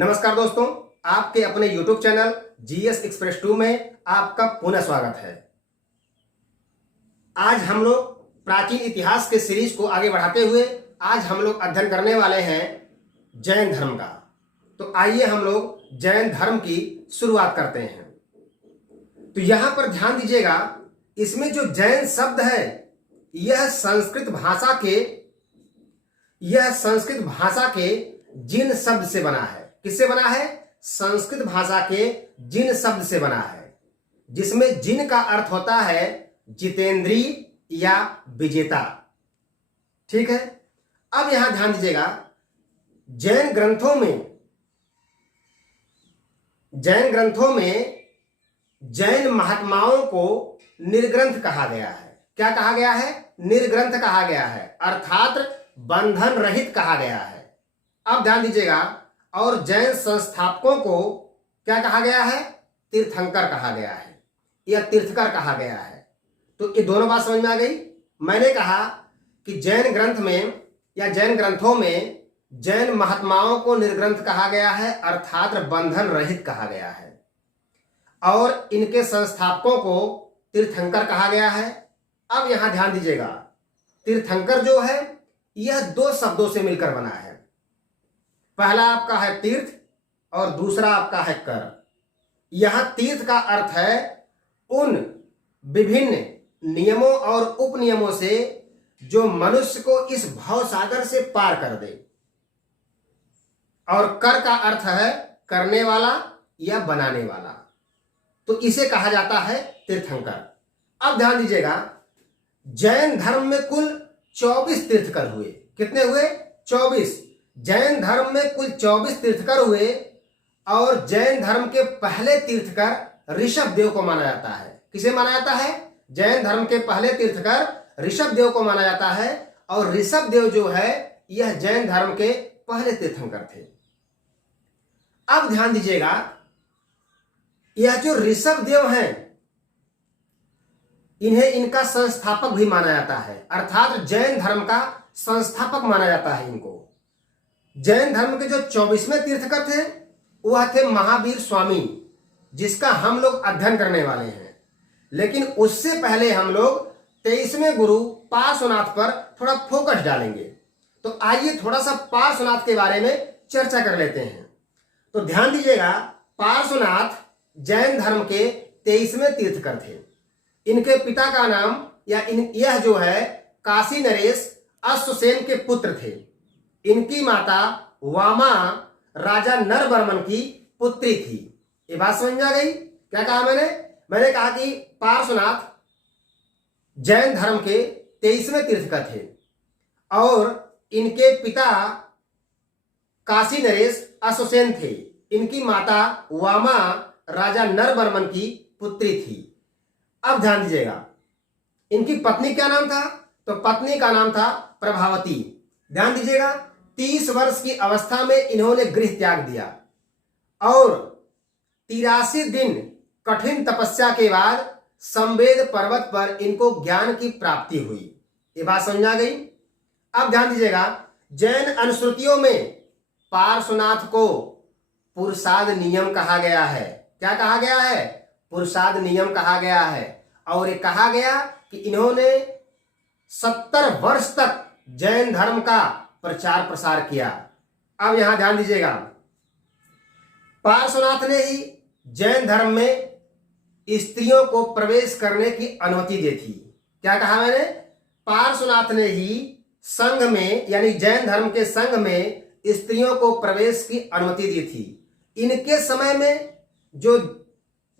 नमस्कार दोस्तों, आपके अपने YouTube चैनल जीएस एक्सप्रेस 2 में आपका पुनः स्वागत है। आज हम लोग प्राचीन इतिहास के सीरीज को आगे बढ़ाते हुए आज हम लोग अध्ययन करने वाले हैं जैन धर्म का। तो आइए हम लोग जैन धर्म की शुरुआत करते हैं। तो यहां पर ध्यान दीजिएगा, इसमें जो जैन शब्द है यह संस्कृत भाषा के जिन शब्द से बना है। किससे बना है? संस्कृत भाषा के जिन शब्द से बना है, जिसमें जिन का अर्थ होता है जितेंद्री या विजेता। ठीक है, अब यहां ध्यान दीजिएगा, जैन ग्रंथों में जैन महात्माओं को निर्ग्रंथ कहा गया है। क्या कहा गया है? निर्ग्रंथ कहा गया है, अर्थात बंधन रहित कहा गया है। अब ध्यान दीजिएगा, और जैन संस्थापकों को क्या कहा गया है? तीर्थंकर कहा गया है या तीर्थकर कहा गया है। तो ये दोनों बात समझ में आ गई। मैंने कहा कि जैन ग्रंथ में या जैन ग्रंथों में जैन महात्माओं को निर्ग्रंथ कहा गया है, अर्थात बंधन रहित कहा गया है, और इनके संस्थापकों को तीर्थंकर कहा गया है। अब यहां ध्यान दीजिएगा, तीर्थंकर जो है यह दो शब्दों से मिलकर बना है। पहला आपका है तीर्थ और दूसरा आपका है कर। यहां तीर्थ का अर्थ है उन विभिन्न नियमों और उपनियमों से जो मनुष्य को इस भव सागर से पार कर दे, और कर का अर्थ है करने वाला या बनाने वाला। तो इसे कहा जाता है तीर्थंकर। अब ध्यान दीजिएगा, जैन धर्म में कुल 24 तीर्थकर हुए। कितने हुए? 24। जैन धर्म में कुल 24 तीर्थकर हुए, और जैन धर्म के पहले तीर्थकर ऋषभदेव को माना जाता है। किसे माना जाता है? जैन धर्म के पहले तीर्थकर ऋषभदेव को माना जाता है, और ऋषभदेव जो है यह जैन धर्म के पहले तीर्थंकर थे। अब ध्यान दीजिएगा, यह जो ऋषभदेव हैं इन्हें इनका संस्थापक भी माना जाता है, अर्थात जैन धर्म का संस्थापक माना जाता है इनको। जैन धर्म के जो 24वें तीर्थकर थे वह थे महावीर स्वामी, जिसका हम लोग अध्ययन करने वाले हैं। लेकिन उससे पहले हम लोग 23वें गुरु पार्श्वनाथ पर थोड़ा फोकस डालेंगे। तो आइए थोड़ा सा पार्श्वनाथ के बारे में चर्चा कर लेते हैं। तो ध्यान दीजिएगा, पार्श्वनाथ जैन धर्म के 23वें तीर्थकर थे। इनके पिता का नाम यह जो है काशी नरेश अश्वसेन के पुत्र थे। इनकी माता वामा राजा नरवर्मन की पुत्री थी। ये बात समझ में आ गई? क्या कहा मैंने कहा कि पार्श्वनाथ जैन धर्म के 23वें तीर्थकर थे, और इनके पिता काशी नरेश अश्वसेन थे। इनकी माता वामा राजा नरवर्मन की पुत्री थी। अब ध्यान दीजिएगा, इनकी पत्नी क्या नाम था? तो पत्नी का नाम था प्रभावती। ध्यान दीजिएगा, 30 वर्ष की अवस्था में इन्होंने गृह त्याग दिया, और 83 दिन कठिन तपस्या के बाद संवेद पर्वत पर इनको ज्ञान की प्राप्ति हुई। ये बात समझ आ गई? अब ध्यान दीजिएगा, जैन अनुश्रुतियों में पार्श्वनाथ को पुरुषाद नियम कहा गया है। क्या कहा गया है? पुरुषाद नियम कहा गया है। और ये कहा गया कि इन्होंने 70 वर्ष तक जैन धर्म का प्रचार प्रसार किया। अब यहां ध्यान दीजिएगा, पार्श्वनाथ ने ही जैन धर्म में स्त्रियों को प्रवेश करने की अनुमति दी थी। क्या कहा मैंने? पार्श्वनाथ ने ही संघ में यानी जैन धर्म के संघ में स्त्रियों को प्रवेश की अनुमति दी थी। इनके समय में जो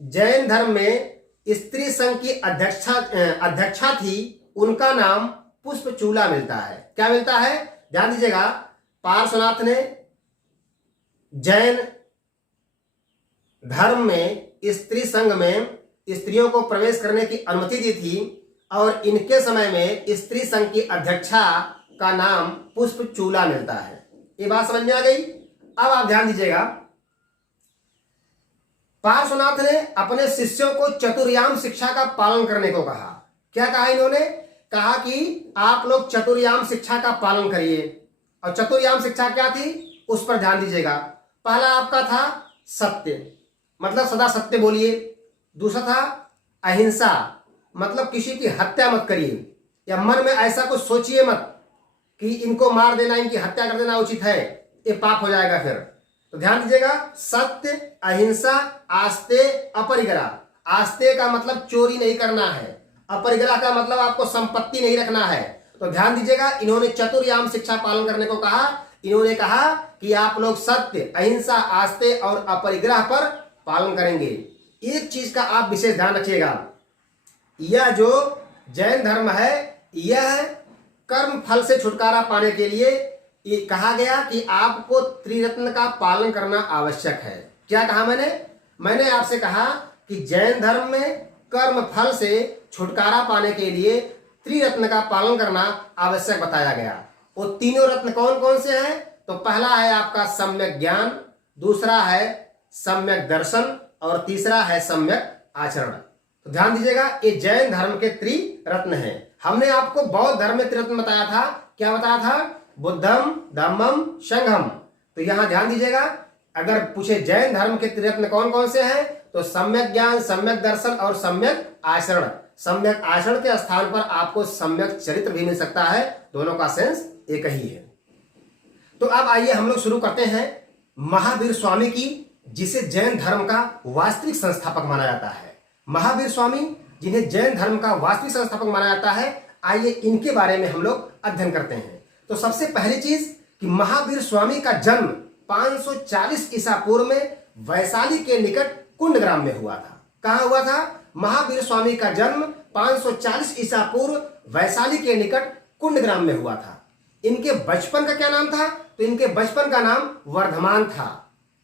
जैन धर्म में स्त्री संघ की अध्यक्षा थी, उनका नाम पुष्पचूला मिलता है। क्या मिलता है? ध्यान दीजिएगा, पार्श्वनाथ ने जैन धर्म में स्त्री संघ में स्त्रियों को प्रवेश करने की अनुमति दी थी, और इनके समय में स्त्री संघ की अध्यक्षा का नाम पुष्पचूला मिलता है। ये बात समझ में आ गई? अब आप ध्यान दीजिएगा, पार्श्वनाथ ने अपने शिष्यों को चतुर्याम शिक्षा का पालन करने को कहा। क्या कहा इन्होंने? कहा कि आप लोग चतुर्याम शिक्षा का पालन करिए। और चतुर्याम शिक्षा क्या थी उस पर ध्यान दीजिएगा। पहला आपका था सत्य, मतलब सदा सत्य बोलिए। दूसरा था अहिंसा, मतलब किसी की हत्या मत करिए, या मन में ऐसा कुछ सोचिए मत कि इनको मार देना, इनकी हत्या कर देना उचित है, ये पाप हो जाएगा फिर। तो ध्यान दीजिएगा, सत्य, अहिंसा, आस्ते, अपरिग्रह। आस्ते का मतलब चोरी नहीं करना है, अपरिग्रह का मतलब आपको संपत्ति नहीं रखना है। तो ध्यान दीजिएगा, इन्होंने चतुर्याम शिक्षा पालन करने को कहा। इन्होंने कहा कि आप लोग सत्य, अहिंसा, आस्ते और अपरिग्रह पर पालन करेंगे। एक चीज का आप विशेष ध्यान रखिएगा, यह जो जैन धर्म है, यह कर्म फल से छुटकारा पाने के लिए ये कहा गया कि आपको त्रिरत्न का पालन करना आवश्यक है। क्या कहा मैंने आपसे कहा कि जैन धर्म में कर्म फल से छुटकारा पाने के लिए त्रिरत्न का पालन करना आवश्यक बताया गया। वो तीनों रत्न कौन कौन से हैं? तो पहला है आपका सम्यक ज्ञान, दूसरा है सम्यक दर्शन और तीसरा है सम्यक आचरण। तो ध्यान दीजिएगा, ये जैन धर्म के त्रिरत्न हैं। हमने आपको बौद्ध धर्म में त्रिरत्न बताया था। क्या बताया था? बुद्धम, धम्मम, संघम। तो यहां ध्यान दीजिएगा, अगर पूछे जैन धर्म के त्रिरत्न कौन कौन से हैं, तो सम्यक ज्ञान, सम्यक दर्शन और सम्यक आचरण। सम्यक आचरण के स्थान पर आपको सम्यक चरित्र भी मिल सकता है, दोनों का सेंस एक ही है। तो अब आइए हम लोग शुरू करते हैं महावीर स्वामी की, जिसे जैन धर्म का वास्तविक संस्थापक माना जाता है। महावीर स्वामी, जिन्हें जैन धर्म का वास्तविक संस्थापक माना जाता है, आइए इनके बारे में हम लोग अध्ययन करते हैं। तो सबसे पहली चीज कि महावीर स्वामी का जन्म 540 ईसा पूर्व में वैशाली के निकट कुंडग्राम में हुआ था। कहां हुआ था? महावीर स्वामी का जन्म 540 ईसा पूर्व वैशाली के निकट कुंडग्राम में हुआ था। इनके बचपन का क्या नाम था? तो इनके बचपन का नाम वर्धमान था।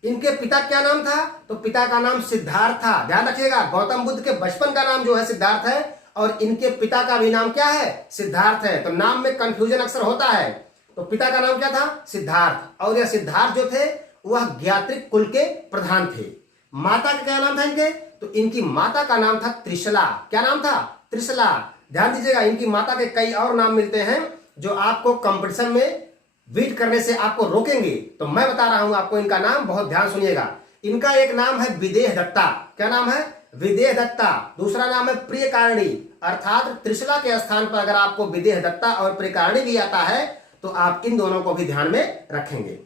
इनके पिता क्या नाम था? तो पिता का नाम सिद्धार्थ था। ध्यान रखिएगा, गौतम बुद्ध के बचपन का नाम जो है सिद्धार्थ है और इनके पिता का भी नाम क्या है? सिद्धार्थ है। तो नाम में कंफ्यूजन अक्सर होता है। तो पिता का नाम क्या था? सिद्धार्थ। और यह सिद्धार्थ जो थे वह ज्ञात्रिक कुल के प्रधान थे। माता का क्या नाम था इनके? तो इनकी माता का नाम था त्रिशला। क्या नाम था? त्रिशला। ध्यान दीजिएगा, इनकी माता के कई और नाम मिलते हैं जो आपको कंपटीशन में बीट करने से आपको रोकेंगे। तो मैं बता रहा हूं आपको इनका नाम, बहुत ध्यान सुनिएगा। इनका एक नाम है विदेह दत्ता। क्या नाम है? विदेह दत्ता। दूसरा नाम है प्रियकारिणी, अर्थात त्रिशला के स्थान पर अगर आपको विदेह दत्ता और प्रियकारिणी भी आता है तो आप इन दोनों को भी ध्यान में रखेंगे।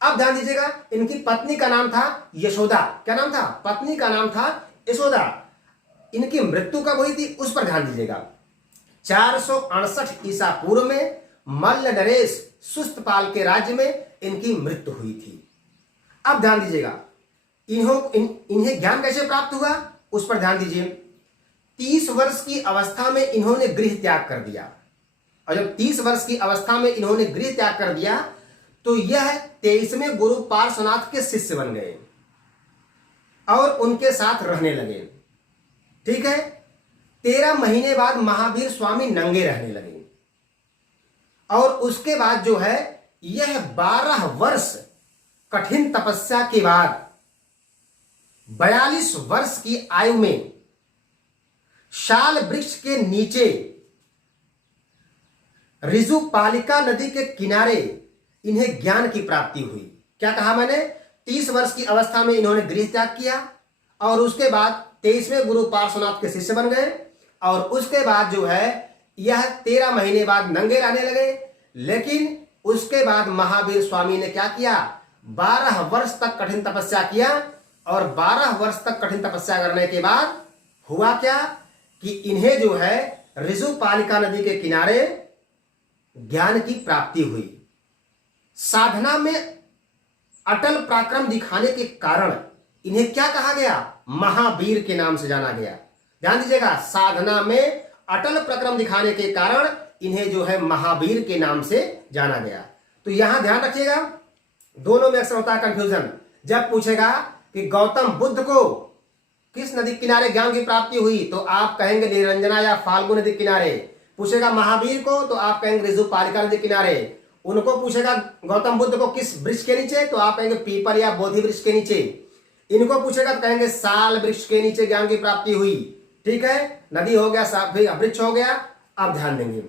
अब ध्यान दीजिएगा, इनकी पत्नी का नाम था यशोदा। क्या नाम था? पत्नी का नाम था यशोदा। इनकी मृत्यु कब हुई थी उस पर ध्यान दीजिएगा। 468 ईसा पूर्व में मल्ल नरेश सुस्तपाल के राज्य में इनकी मृत्यु हुई थी। अब ध्यान दीजिएगा, इन्हें ज्ञान कैसे प्राप्त हुआ उस पर ध्यान दीजिए। 30 वर्ष की अवस्था में इन्होंने गृह त्याग कर दिया, और जब 30 वर्ष की अवस्था में इन्होंने गृह त्याग कर दिया तो यह 23वें गुरु पार्श्वनाथ के शिष्य बन गए और उनके साथ रहने लगे। ठीक है। 13 महीने बाद महावीर स्वामी नंगे रहने लगे और उसके बाद जो है यह 12 वर्ष कठिन तपस्या के बाद 42 वर्ष की आयु में शाल वृक्ष के नीचे ऋजुपालिका नदी के किनारे इन्हें ज्ञान की प्राप्ति हुई। क्या कहा मैंने? 30 वर्ष की अवस्था में इन्होंने गृह त्याग किया और उसके बाद 23वें गुरु पार्श्वनाथ के शिष्य बन गए और उसके बाद जो है यह 13 महीने बाद नंगे रहने लगे। लेकिन उसके बाद महावीर स्वामी ने क्या किया? 12 वर्ष तक कठिन तपस्या किया और 12 वर्ष तक कठिन तपस्या करने के बाद हुआ क्या कि इन्हें जो है ऋजुपालिका नदी के किनारे ज्ञान की प्राप्ति हुई। साधना में अटल पराक्रम दिखाने के कारण इन्हें क्या कहा गया? महावीर के नाम से जाना गया। ध्यान दीजिएगा, साधना में अटल पराक्रम दिखाने के कारण इन्हें जो है महावीर के नाम से जाना गया। तो यहां ध्यान रखिएगा, दोनों में अक्सर होता है कंफ्यूजन। जब पूछेगा कि गौतम बुद्ध को किस नदी किनारे ज्ञान की प्राप्ति हुई तो आप कहेंगे निरंजना या फाल्गु नदी किनारे। पूछेगा महावीर को तो आप कहेंगे ऋजुपालिका नदी किनारे। उनको पूछेगा गौतम बुद्ध को किस वृक्ष के नीचे तो आप कहेंगे पीपल या बोधि वृक्ष के नीचे। इनको पूछेगा तो कहेंगे साल वृक्ष के नीचे ज्ञान की प्राप्ति हुई। ठीक है, नदी हो गया, वृक्ष हो गया। अब ध्यान देंगे,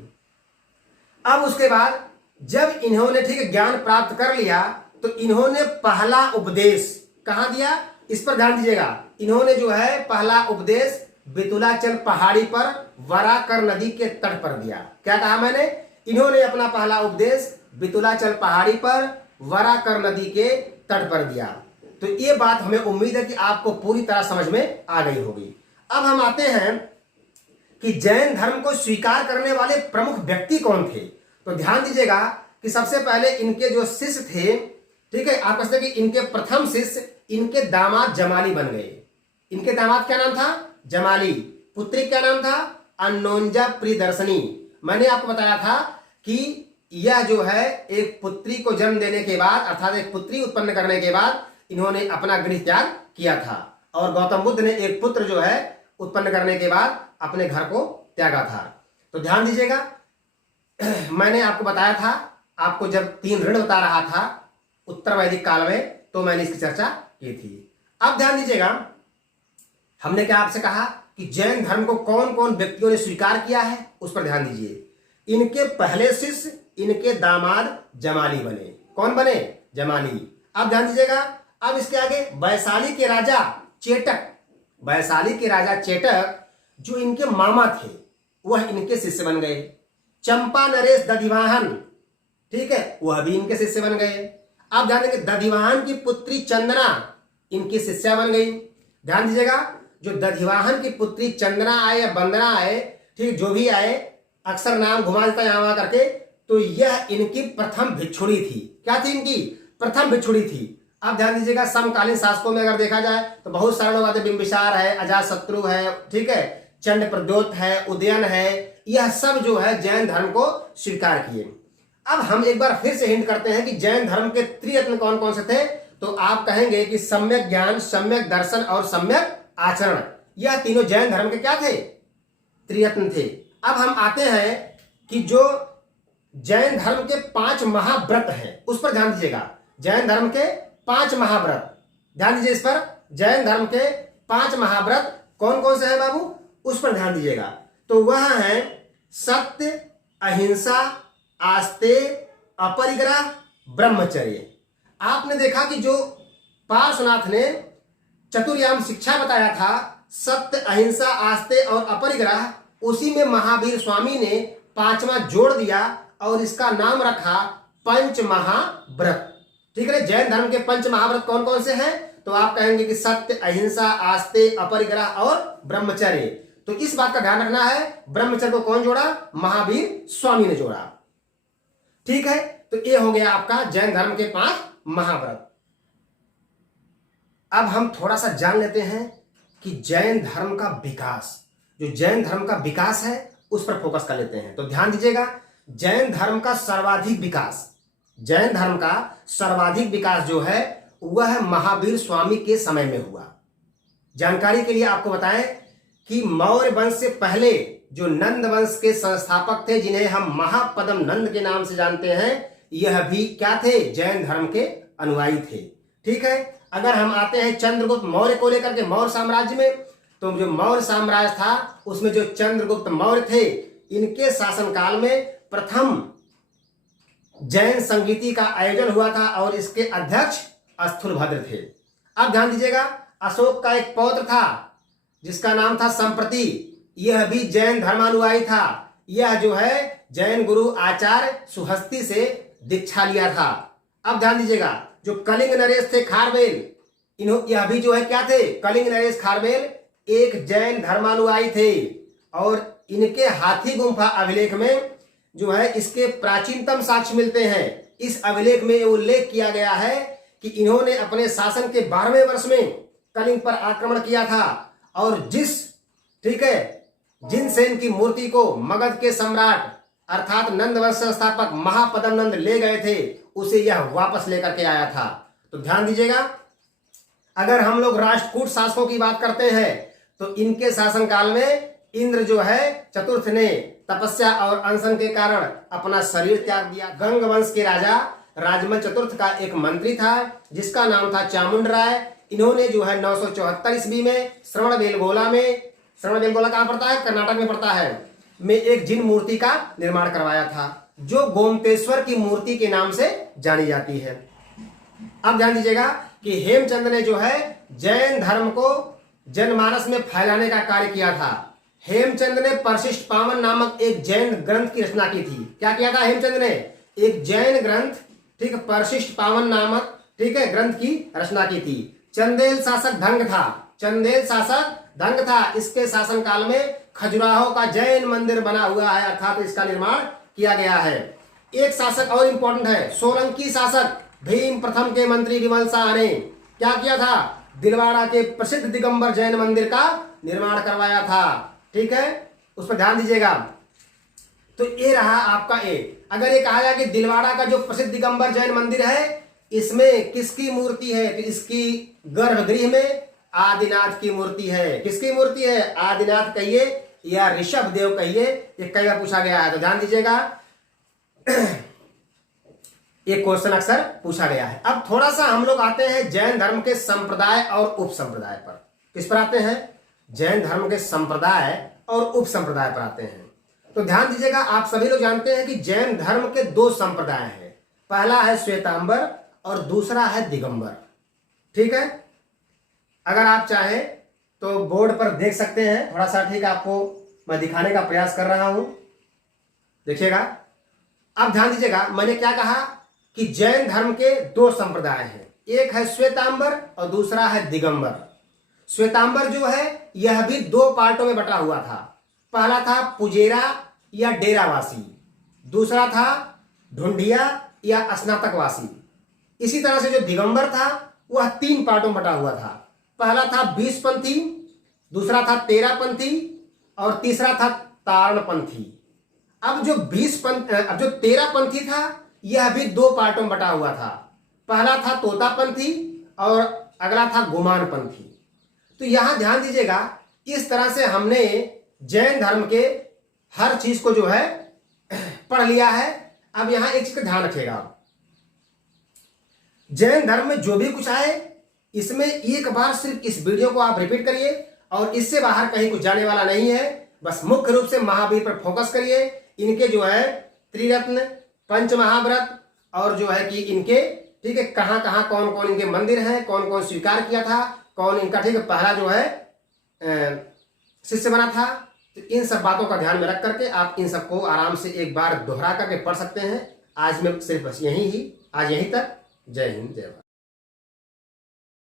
अब उसके बाद जब इन्होंने ठीक ज्ञान प्राप्त कर लिया तो इन्होंने पहला उपदेश कहां दिया, इस पर ध्यान दीजिएगा। इन्होंने जो है पहला उपदेश बेतुलाचल पहाड़ी पर वराकर नदी के तट पर दिया। क्या कहा मैंने, इन्होंने अपना पहला उपदेश बेतुलाचल पहाड़ी पर वराकर नदी के तट पर दिया। तो ये बात हमें उम्मीद है कि आपको पूरी तरह समझ में आ गई होगी। अब हम आते हैं कि जैन धर्म को स्वीकार करने वाले प्रमुख व्यक्ति कौन थे। तो ध्यान दीजिएगा कि सबसे पहले इनके जो शिष्य थे, ठीक है, आप कहते हैं कि इनके प्रथम शिष्य इनके दामाद जमाली बन गए। इनके दामाद क्या नाम था, जमाली। पुत्री क्या नाम था, अन्नोंजा प्रियदर्शनी। मैंने आपको बताया था कि यह जो है एक पुत्री को जन्म देने के बाद, अर्थात एक पुत्री उत्पन्न करने के बाद इन्होंने अपना गृह त्याग किया था, और गौतम बुद्ध ने एक पुत्र जो है उत्पन्न करने के बाद अपने घर को त्यागा था। तो ध्यान दीजिएगा, मैंने आपको बताया था, आपको जब 3 ऋण बता रहा था उत्तर वैदिक काल में, तो मैंने इसकी चर्चा की थी। अब ध्यान दीजिएगा, हमने क्या आपसे कहा कि जैन धर्म को कौन कौन व्यक्तियों ने स्वीकार किया है, उस पर ध्यान दीजिए। इनके पहले शिष्य इनके दामाद जमाली बने। कौन बने, जमाली। अब ध्यान दीजिएगा, अब इसके आगे वैशाली के राजा चेटक, वैशाली के राजा चेटक जो इनके मामा थे वह इनके शिष्य बन गए। चंपा नरेश दधिवाहन, ठीक है, वह भी इनके शिष्य बन गए। आप ध्यान देंगे, दधिवाहन की पुत्री चंदना इनकी शिष्या बन गई। ध्यान दीजिएगा, जो दधिवाहन की पुत्री चंदना आए या वंदना आए, ठीक, जो भी आए, अक्सर नाम घुमा देता है यहाँ करके, तो यह इनकी प्रथम भिक्षुणी थी। क्या थी, इनकी प्रथम भिक्षुणी थी। अब ध्यान दीजिएगा, समकालीन शासकों में अगर देखा जाए तो बहुत सारे लोग आते, बिंबिसार है, अजातशत्रु है, ठीक है, चंड प्रद्योत है, उदयन है, यह सब जो है जैन धर्म को स्वीकार किए। अब हम एक बार फिर से हिंट करते हैं कि जैन धर्म के त्रिरत्न कौन कौन से थे। तो आप कहेंगे कि सम्यक ज्ञान, सम्यक दर्शन और सम्यक आचरण, यह तीनों जैन धर्म के क्या थे, त्रिरत्न थे। अब हम आते हैं कि जो जैन धर्म के 5 महाव्रत हैं उस पर ध्यान दीजिएगा। जैन धर्म के 5 महाव्रत, ध्यान दीजिए इस पर, जैन धर्म के 5 महाव्रत कौन कौन से हैं बाबू, उस पर ध्यान दीजिएगा। तो वह है सत्य, अहिंसा, आस्तेय, अपरिग्रह, ब्रह्मचर्य। आपने देखा कि जो पार्श्वनाथ ने चतुर्याम शिक्षा बताया था, सत्य, अहिंसा, आस्तेय और अपरिग्रह, उसी में महावीर स्वामी ने 5वां जोड़ दिया और इसका नाम रखा पंच महाव्रत। ठीक है, जैन धर्म के 5 महाव्रत कौन कौन से हैं, तो आप कहेंगे कि सत्य, अहिंसा, आस्तेय, अपरिग्रह और ब्रह्मचर्य। तो इस बात का ध्यान रखना है, ब्रह्मचर्य को कौन जोड़ा, महावीर स्वामी ने जोड़ा। ठीक है, तो ये हो गया आपका जैन धर्म के 5 महाव्रत। अब हम थोड़ा सा जान लेते हैं कि जैन धर्म का विकास, जो जैन धर्म का विकास है उस पर फोकस कर लेते हैं। तो ध्यान दीजिएगा, जैन धर्म का सर्वाधिक विकास, जैन धर्म का सर्वाधिक विकास जो है वह महावीर स्वामी के समय में हुआ। जानकारी के लिए आपको बताएं कि मौर्य वंश से पहले जो नंद वंश के संस्थापक थे, जिन्हें हम महापद्म नंद के नाम से जानते हैं, यह भी क्या थे, जैन धर्म के अनुयायी थे। ठीक है, अगर हम आते हैं चंद्रगुप्त मौर्य को लेकर के मौर्य साम्राज्य में, तो जो मौर्य साम्राज्य था उसमें जो चंद्रगुप्त मौर्य थे, इनके शासनकाल में प्रथम जैन संगीति का आयोजन हुआ था और इसके अध्यक्ष स्थूलभद्र थे। अब ध्यान दीजिएगा, अशोक का एक पौत्र था जिसका नाम था संप्रति, यह भी जैन धर्मानुयायी था। यह जो है जैन गुरु आचार्य सुहस्ती से दीक्षा लिया था। अब ध्यान दीजिएगा, जो कलिंग नरेश थे खारवेल, यह भी जो है क्या थे, कलिंग नरेश खारवेल एक जैन धर्मानुयायी थे और इनके हाथी गुम्फा अभिलेख में जो है इसके प्राचीनतम साक्ष्य मिलते हैं। इस अभिलेख में उल्लेख किया गया है कि इन्होंने अपने शासन के 12वें वर्ष में कलिंग पर आक्रमण किया था और जिनसेन की मूर्ति को मगध के सम्राट अर्थात नंद वंश संस्थापक महापद्म नंद ले गए थे, उसे यह वापस लेकर के आया था। तो ध्यान दीजिएगा, अगर हम लोग राष्ट्रकूट शासकों की बात करते हैं तो इनके शासनकाल में इंद्र जो है चतुर्थ ने तपस्या और अनशन के कारण अपना शरीर त्याग दिया। गंग वंश के राजा राजमल चतुर्थ का एक मंत्री था जिसका नाम था चामुंड राय। इन्होंने जो है 974 ईस्वी में श्रवणबेलगोला कहाँ पड़ता है, कर्नाटक में पड़ता है, में एक जिन मूर्ति का निर्माण करवाया था जो गोमतेश्वर की मूर्ति के नाम से जानी जाती है। अब ध्यान दीजिएगा कि हेमचंद ने जो है जैन धर्म को जनमानस में फैलाने का कार्य किया था। हेमचंद ने परशिष्ट पावन नामक एक जैन ग्रंथ की रचना की थी। क्या किया था हेमचंद ने? एक जैन ग्रंथ, ठीक है, परशिष्ट पावन नामक, ठीक है, ग्रंथ की रचना की थी। चंदेल शासक धंग था, चंदेल शासक धंग था। इसके शासनकाल में खजुराहो का जैन मंदिर बना हुआ है, अर्थात इसका निर्माण किया गया है। एक शासक और इंपॉर्टेंट है, सोलंकी शासक भीम प्रथम के मंत्री विमल शाह ने क्या किया था? दिलवाड़ा के प्रसिद्ध दिगंबर जैन मंदिर का निर्माण करवाया था। ठीक है, उस पर ध्यान दीजिएगा। तो ये रहा आपका ए। अगर ये कहा जाए कि दिलवाड़ा का जो प्रसिद्ध दिगंबर जैन मंदिर है, इसमें किसकी मूर्ति है? तो इसकी गर्भगृह में आदिनाथ की मूर्ति है। किसकी मूर्ति है? आदिनाथ कहिए या ऋषभ देव कहिए, ये कई बार पूछा गया है, तो ध्यान दीजिएगा। एक क्वेश्चन अक्सर पूछा गया है। अब थोड़ा सा हम लोग आते हैं जैन धर्म के संप्रदाय और उप संप्रदाय पर। किस पर आते हैं? जैन धर्म के संप्रदाय और उप संप्रदाय पर आते हैं। तो ध्यान दीजिएगा, आप सभी लोग जानते हैं कि जैन धर्म के दो संप्रदाय हैं। पहला है श्वेतांबर और दूसरा है दिगंबर। ठीक है, अगर आप चाहें तो बोर्ड पर देख सकते हैं, थोड़ा सा, ठीक है, आपको मैं दिखाने का प्रयास कर रहा हूं, देखिएगा। अब ध्यान दीजिएगा, मैंने क्या कहा कि जैन धर्म के दो संप्रदाय हैं, एक है श्वेतांबर और दूसरा है दिगंबर। श्वेतांबर जो है यह भी दो पार्टों में बटा हुआ था। पहला था पुजेरा या डेरावासी, दूसरा था ढूंढिया या स्नातकवासी। इसी तरह से जो दिगंबर था वह तीन पार्टों में बटा हुआ था। पहला था 20पंथी, दूसरा था 13पंथी और तीसरा था तारणपंथी। अब जो 13पंथी था यह भी दो पार्टों में बटा हुआ था। पहला था तोतापंथी और अगला था गुमानपंथी। तो यहां ध्यान दीजिएगा, इस तरह से हमने जैन धर्म के हर चीज को जो है पढ़ लिया है। अब यहां एक चीज का ध्यान रखिएगा, जैन धर्म में जो भी कुछ आए इसमें एक बार सिर्फ इस वीडियो को आप रिपीट करिए और इससे बाहर कहीं कुछ जाने वाला नहीं है। बस मुख्य रूप से महावीर पर फोकस करिए। इनके जो है त्रिरत्न, पंच महाव्रत और जो है कि इनके, ठीक है, कहां कहां कौन कौन इनके मंदिर हैं, कौन कौन स्वीकार किया था, कौन इनका, ठीक है, पहला जो है शिष्य बना था। तो इन सब बातों का ध्यान में रख करके आप इन सबको आराम से एक बार दोहरा करके पढ़ सकते हैं। आज में सिर्फ बस यहीं तक। जय हिंद, जय भारत।